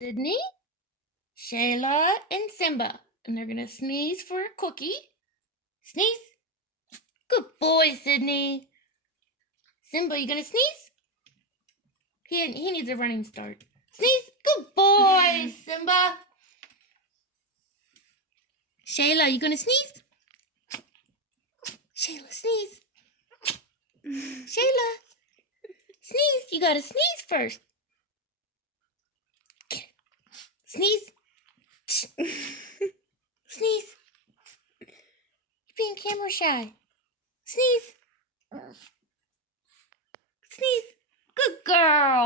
Sydney, Shayla, and Simba. And they're gonna sneeze for a cookie. Sneeze. Good boy, Sydney. Simba, you gonna sneeze? He needs a running start. Sneeze. Good boy, Simba. Shayla, you gonna sneeze? Shayla, sneeze. Shayla, sneeze. You gotta sneeze first. Sneeze. Sneeze. You're being camera shy. Sneeze. Sneeze. Good girl.